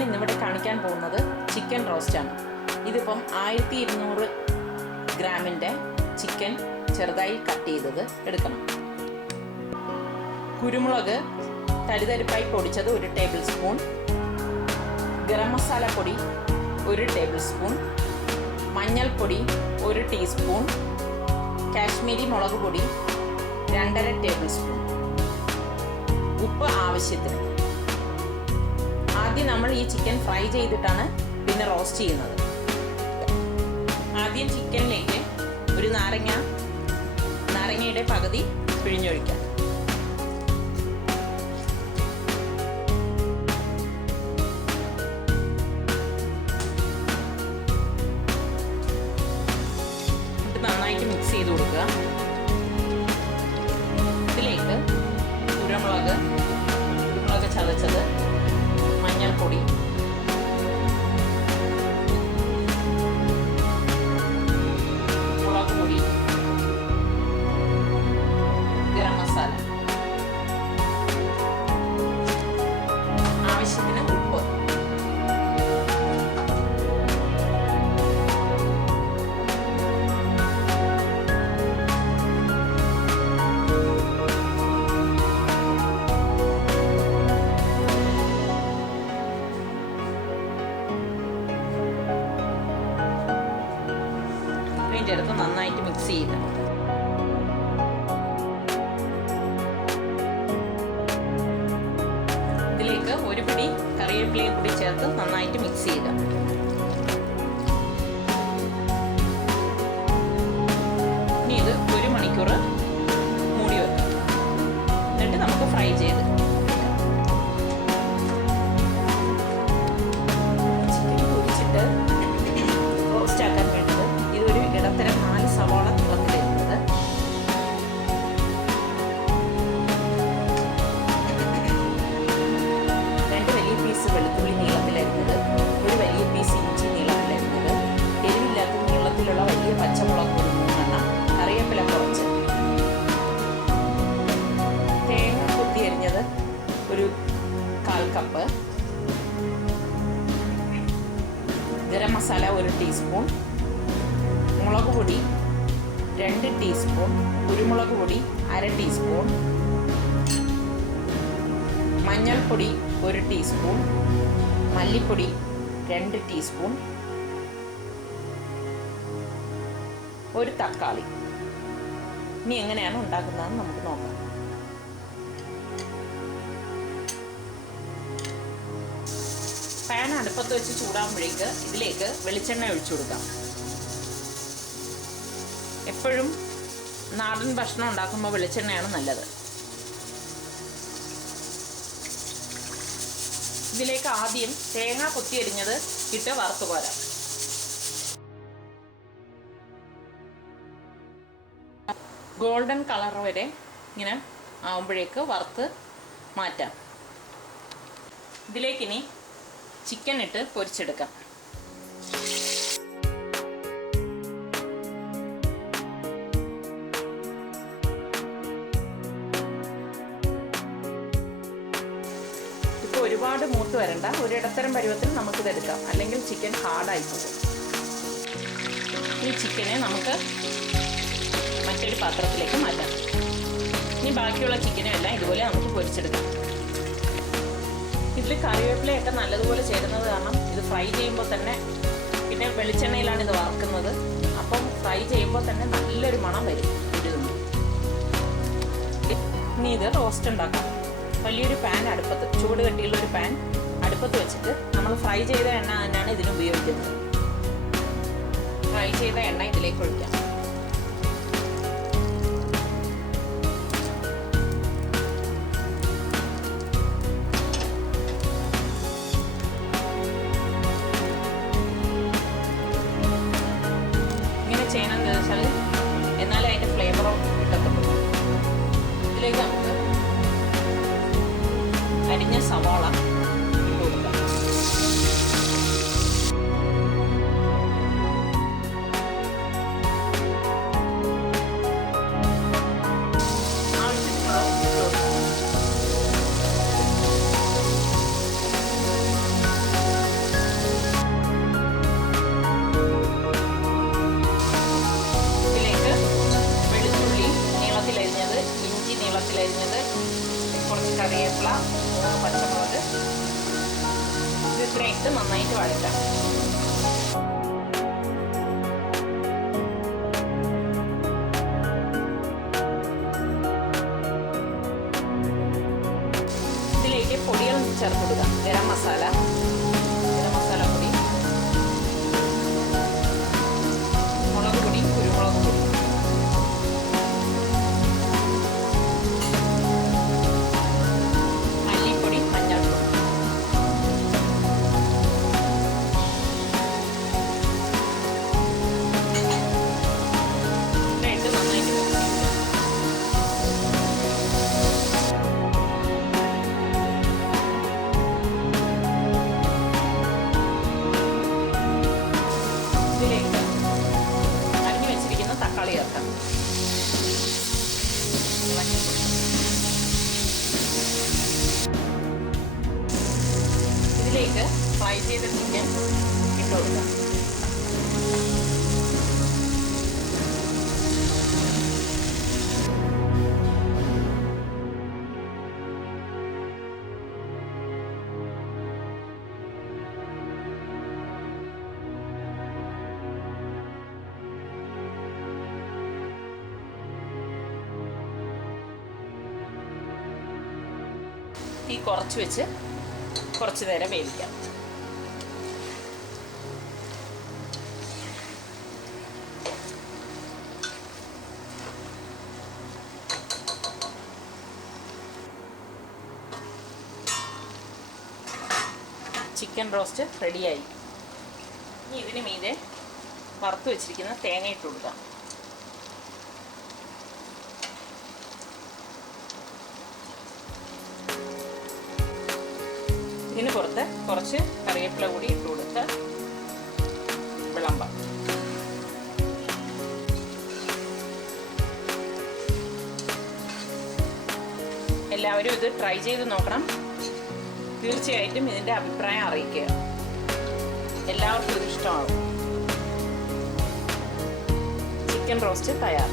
ഞാൻ ഇന്നിവിടെ കാണിക്കാൻ പോകുന്നത് ചിക്കൻ റോസ്റ്റാണ്. ഇതിപ്പം 1200 ഗ്രാമിൻ്റെ ചിക്കൻ ചെറുതായി കട്ട് ചെയ്തത് എടുക്കണം. കുരുമുളക് തരിതരിപ്പായി പൊടിച്ചത് 1 ടേബിൾ സ്പൂൺ, ഗരം മസാല പൊടി 1 ടേബിൾ സ്പൂൺ, മഞ്ഞൾപ്പൊടി 1 ടീസ്പൂൺ, കാശ്മീരി മുളക് പൊടി 2.5 ടേബിൾ സ്പൂൺ, ഉപ്പ് ആവശ്യത്തിന്. ആദ്യം നമ്മൾ ഈ ചിക്കൻ ഫ്രൈ ചെയ്തിട്ടാണ് പിന്നെ റോസ്റ്റ് ചെയ്യുന്നത്. ആദ്യം ചിക്കനിലേക്ക് ഒരു നാരങ്ങയുടെ പകുതി പിഴിഞ്ഞൊഴിക്കാം. നന്നായിട്ട് മിക്സ് ചെയ്ത് കൊടുക്കുക. ഇതിലേക്ക് കുരുമുളക് ചതച്ചത്, മഞ്ഞൾപ്പൊടി, മുളക് പൊടി, ഗരം മസാല, ആവശ്യത്തിന് ഉപ്പ്, ചേർത്ത് നന്നായിട്ട് മിക്സ് ചെയ്യുക. ഇതിലേക്ക് ഒരു പിടി കറിവേപ്പിലയും കൂടി ചേർത്ത് നന്നായിട്ട് മിക്സ് ചെയ്യുക. ഇനി ഇത് 1 മണിക്കൂർ മൂടി വെക്കാം. എന്നിട്ട് നമുക്ക് ഫ്രൈ ചെയ്ത് ചിക്കൻ പൊരിച്ചിട്ട് റോസ്റ്റ് ആക്കാൻ വേണ്ടത് ഇതൊരു ഇടത്തരം 4 സവാള നീളത്തിലിരുന്നത്, 2 വലിയ പീസ് വെളുത്തുള്ളി നീളത്തിലരിഞ്ഞത്, 1 വലിയ പീസ് ഇഞ്ചി നീളത്തിലരിഞ്ഞത്, എരിവില്ലാത്ത നീളത്തിലുള്ള വലിയ പച്ചമുളക് 3 എണ്ണം, കറിവേപ്പില കുറച്ച്, തേങ്ങ കൊത്തി അരിഞ്ഞത് 1/4 കപ്പ്, ഗരം മസാല 1 ടീസ്പൂൺ, മുളക് പൊടി 2 ടീസ്പൂൺ, കുരുമുളക് പൊടി 1/2 ടീസ്പൂൺ, മഞ്ഞൾപ്പൊടി 1 ടീസ്പൂൺ, മല്ലിപ്പൊടി 2 ടീസ്പൂൺ, 1 തക്കാളി. ഇനി എങ്ങനെയാണ് ഉണ്ടാക്കുന്നതെന്ന് നമുക്ക് നോക്കാം. പാൻ അടുപ്പത്ത് വെച്ച് ചൂടാകുമ്പോഴേക്ക് ഇതിലേക്ക് വെളിച്ചെണ്ണ ഒഴിച്ചു കൊടുക്കാം. എപ്പോഴും നാടൻ ഭക്ഷണം ഉണ്ടാക്കുമ്പോൾ വെളിച്ചെണ്ണയാണ് നല്ലത്. ഇതിലേക്ക് ആദ്യം തേങ്ങ കൊത്തിയരിഞ്ഞത് ഇട്ട് വറുത്ത് കോരാം. ഗോൾഡൻ കളർ വരെ ഇങ്ങനെ ആവുമ്പോഴേക്ക് വറുത്ത് മാറ്റാം. ഇതിലേക്കിനി ചിക്കൻ ഇട്ട് പൊരിച്ചെടുക്കാം. ഒരുപാട് മൂത്ത് വരണ്ട, ഒരിടത്തരം പരുവത്തിൽ നമുക്കിതെടുക്കാം, അല്ലെങ്കിൽ ചിക്കൻ ഹാർഡായി പോകും. ഈ ചിക്കനെ നമുക്ക് മറ്റൊരു പാത്രത്തിലേക്ക് മാറ്റാം. ഇനി ബാക്കിയുള്ള ചിക്കനും എല്ലാം ഇതുപോലെ നമുക്ക് പൊരിച്ചെടുക്കാം. ഇതിൽ കറിവേപ്പിലയൊക്കെ നല്ലതുപോലെ ചേരുന്നത് കാരണം ഇത് ഫ്രൈ ചെയ്യുമ്പോൾ തന്നെ, പിന്നെ വെളിച്ചെണ്ണയിലാണ് ഇത് വറക്കുന്നത്, അപ്പം ഫ്രൈ ചെയ്യുമ്പോൾ തന്നെ നല്ലൊരു മണം വരും ഇതിൽ. ഇനി ഇത് റോസ്റ്റ് ഉണ്ടാക്കാം. വലിയൊരു പാൻ അടുപ്പത്ത്, ചൂട് കട്ടിയുള്ള ഒരു പാൻ അടുപ്പത്ത് വെച്ചിട്ട് നമ്മൾ ഫ്രൈ ചെയ്ത എണ്ണ തന്നെയാണ് ഇതിന് ഉപയോഗിക്കുന്നത്. ഫ്രൈ ചെയ്ത എണ്ണ ഇതിലേക്ക് ഒഴിക്കാം. ഇങ്ങനെ ചെയ്യണമെന്ന് വെച്ചാൽ എന്നാലേ അതിൻ്റെ ഫ്ലേവറും കിട്ടത്തുള്ളൂ. ഇതിലേക്ക് നമുക്ക് അരിഞ്ഞ സവാള ഇട്ട് കൊടുക്കാം. കറിവേപ്പില, 3 പച്ചമുളക്, ഇത് ഇത്രയും ഇട്ട് നന്നായിട്ട് വഴറ്റാം. ഇതിലേക്ക് പൊടികൾ ചേർത്ത് കൊടുക്കാം. ഗരം മസാല പൊടി, മുളക് പൊടി, കുരുമുളക് പൊടി, മല്ലിപ്പൊടി, മഞ്ഞൾപ്പൊടി. ഇട്ട് നന്നായിട്ട് തക്കാളി ചേർക്കാം. ഇതിലേക്ക് ഫ്രൈ ചെയ്ത ചിക്കൻ ഇട്ട് കൊടുക്കാം. തീ കുറച്ച് വെച്ച് കുറച്ച് നേരം വേവിക്കാം. ചിക്കൻ റോസ്റ്റ് റെഡിയായി. ഇനി ഇതിന് മീതെ വറുത്ത് വെച്ചിരിക്കുന്ന തേങ്ങ ഇട്ട് കൊടുക്കാം. ഇതിന് പുറത്ത് കുറച്ച് കറിവേപ്പില കൂടി ഇട്ട് കൊടുത്ത് വിളമ്പാം. എല്ലാവരും ഇത് ട്രൈ ചെയ്ത് നോക്കണം. തീർച്ചയായിട്ടും ഇതിൻ്റെ അഭിപ്രായം അറിയിക്കുക. എല്ലാവർക്കും ഇത് ഇഷ്ടമാവും. ചിക്കൻ റോസ്റ്റ് തയ്യാർ.